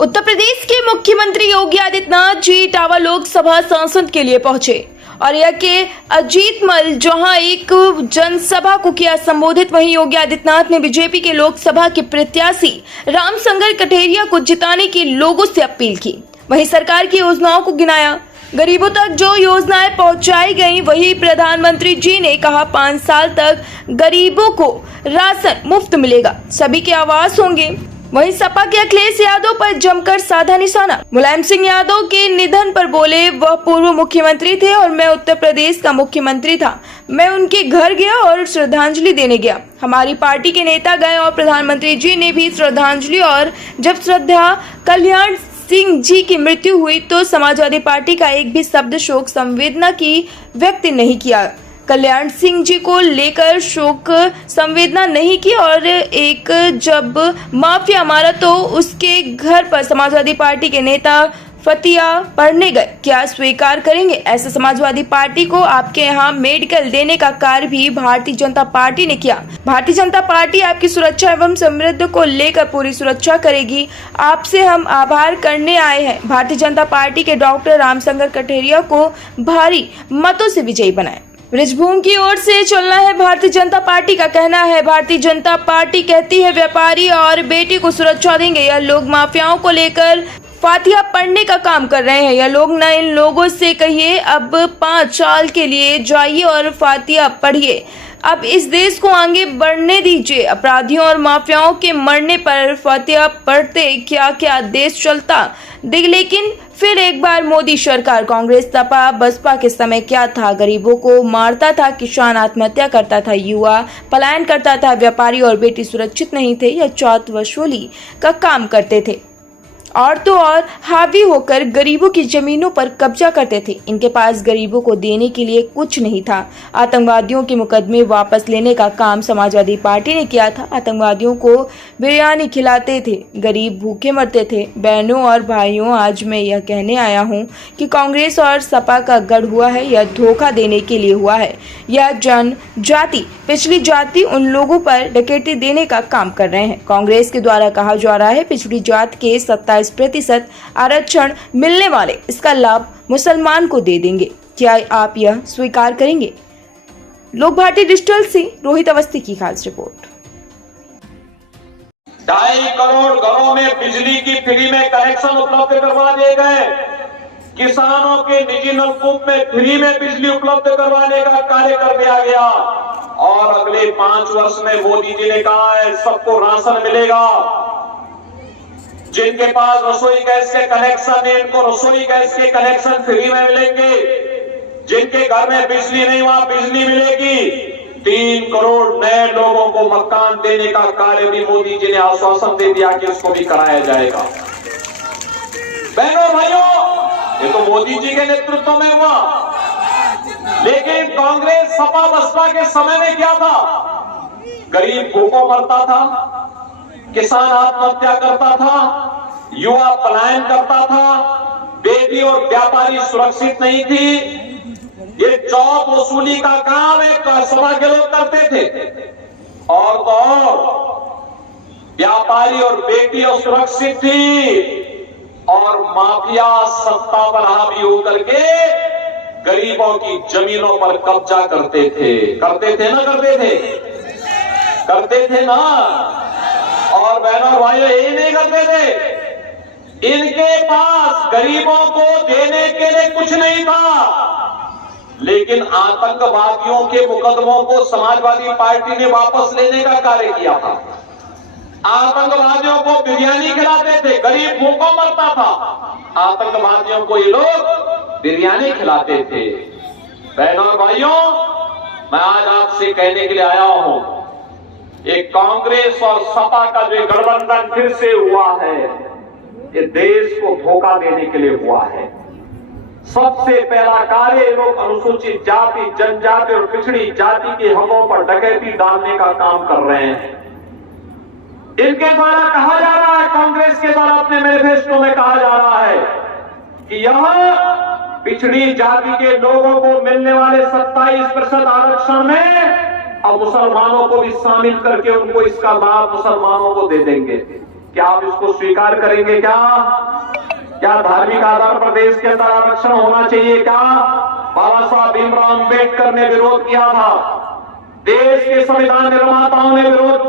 उत्तर प्रदेश के मुख्यमंत्री योगी आदित्यनाथ जी इटावा लोकसभा सांसद के लिए पहुंचे और यह के अजीतमल जहां एक जनसभा को किया संबोधित। वहीं योगी आदित्यनाथ ने बीजेपी के लोकसभा के प्रत्याशी रामशंकर कठेरिया को जिताने की लोगों से अपील की। वहीं सरकार की योजनाओं को गिनाया। गरीबों तक जो योजनाएं पहुंचाई गई वही प्रधानमंत्री जी ने कहा 5 साल तक गरीबों को राशन मुफ्त मिलेगा, सभी के आवास होंगे। वहीं सपा के अखिलेश यादव पर जमकर साधा निशाना। मुलायम सिंह यादव के निधन पर बोले, वह पूर्व मुख्यमंत्री थे और मैं उत्तर प्रदेश का मुख्यमंत्री था। मैं उनके घर गया और श्रद्धांजलि देने गया। हमारी पार्टी के नेता गए और प्रधानमंत्री जी ने भी श्रद्धांजलि। और जब श्रद्धा कल्याण सिंह जी की मृत्यु हुई तो समाजवादी पार्टी का एक भी शब्द शोक संवेदना की व्यक्त नहीं किया। कल्याण सिंह जी को लेकर शोक संवेदना नहीं की और एक जब माफिया मारा तो उसके घर पर समाजवादी पार्टी के नेता फतिया पढ़ने गए। क्या स्वीकार करेंगे? ऐसे समाजवादी पार्टी को आपके यहाँ मेडिकल देने का कार्य भी भारतीय जनता पार्टी ने किया। भारतीय जनता पार्टी आपकी सुरक्षा एवं समृद्धि को लेकर पूरी सुरक्षा करेगी। आपसे हम आभार करने आए हैं। भारतीय जनता पार्टी के डॉक्टर रामशंकर कठेरिया को भारी मतों से विजयी बनाए। ब्रिजभूमि की ओर से चलना है भारतीय जनता पार्टी का कहना है। भारतीय जनता पार्टी कहती है व्यापारी और बेटी को सुरक्षा देंगे। यह लोग माफियाओं को लेकर फातिहा पढ़ने का काम कर रहे हैं। यह लोग न इन लोगों से कहिए अब 5 साल के लिए जाइए और फातिहा पढ़िए। अब इस देश को आगे बढ़ने दीजिए। अपराधियों और माफियाओं के मरने पर फातिहा पढ़ते क्या क्या देश चलता। लेकिन फिर एक बार मोदी सरकार, कांग्रेस, सपा, बसपा के समय क्या था? गरीबों को मारता था, किसान आत्महत्या करता था, युवा पलायन करता था, व्यापारी और बेटी सुरक्षित नहीं थे या चौथ वसूली का काम करते थे और तो और हावी होकर गरीबों की जमीनों पर कब्जा करते थे। इनके पास गरीबों को देने के लिए कुछ नहीं था। आतंकवादियों के मुकदमे वापस लेने का काम समाजवादी पार्टी ने किया था। आतंकवादियों को बिरयानी खिलाते थे, गरीब भूखे मरते थे। बहनों और भाइयों, आज मैं यह कहने आया हूँ कि कांग्रेस और सपा का गढ़ हुआ है, यह धोखा देने के लिए हुआ है। यह जनजाति, पिछड़ी जाति उन लोगों पर डकैती देने का काम कर रहे हैं। कांग्रेस के द्वारा कहा जा रहा है पिछड़ी जात के 27% आरक्षण मिलने वाले, इसका लाभ मुसलमान को दे देंगे। क्या आप यह स्वीकार करेंगे? लोक भारती डिजिटल से रोहित अवस्थी की खास रिपोर्ट। 2.5 करोड़ घरों में बिजली की फ्री में कनेक्शन उपलब्ध करवा दिए गए। किसानों के निजी नलकूप में फ्री में बिजली उपलब्ध करवाने का कार्य कर दिया गया और अगले 5 वर्ष में मोदी जी ने कहा है सबको राशन मिलेगा। जिनके पास रसोई गैस के कनेक्शन है, इनको रसोई गैस के कनेक्शन फ्री में मिलेंगे। जिनके घर में बिजली नहीं, वहां बिजली मिलेगी। 3 करोड़ नए लोगों को मकान देने का कार्य भी मोदी जी ने आश्वासन दे दिया कि उसको भी कराया जाएगा। बहनों भाइयों, ये तो मोदी जी के नेतृत्व में हुआ, लेकिन कांग्रेस, सपा, बसपा के समय में क्या था? गरीब भूखों मरता था, किसान आत्महत्या करता था, युवा पलायन करता था, बेटी और व्यापारी सुरक्षित नहीं थी। ये चौथ वसूली का काम एक सभा के लोग करते थे और तो और व्यापारी और बेटी सुरक्षित थी और माफिया सत्ता पर हावी होकर के गरीबों की जमीनों पर कब्जा करते थे ना। और बहनों और भाइयों, यही नहीं करते थे। इनके पास गरीबों को देने के लिए कुछ नहीं था, लेकिन आतंकवादियों के मुकदमों को समाजवादी पार्टी ने वापस लेने का कार्य किया था। आतंकवादियों को बिरयानी खिलाते थे, गरीब भूखों मरता था। आतंकवादियों को ये लोग बिरयानी खिलाते थे। बहनों और भाइयों, मैं आज आपसे कहने के लिए आया हूं, ये कांग्रेस और सपा का जो गठबंधन फिर से हुआ है, ये देश को धोखा देने के लिए हुआ है। सबसे पहला कार्य लोग अनुसूचित जाति, जनजाति और पिछड़ी जाति के हकों पर डकैती डालने का काम कर रहे हैं। इनके द्वारा कहा जा रहा है, कांग्रेस के द्वारा अपने मैनिफेस्टो में कहा जा रहा है कि यह पिछड़ी जाति के लोगों को मिलने वाले 27% आरक्षण में अब मुसलमानों को भी शामिल करके उनको इसका लाभ मुसलमानों को दे देंगे। क्या आप इसको स्वीकार करेंगे? क्या धार्मिक आधार पर देश के अंदर आरक्षण होना चाहिए? क्या बाबा साहब भीमराव अम्बेडकर ने विरोध किया था? देश के संविधान निर्माताओं ने विरोध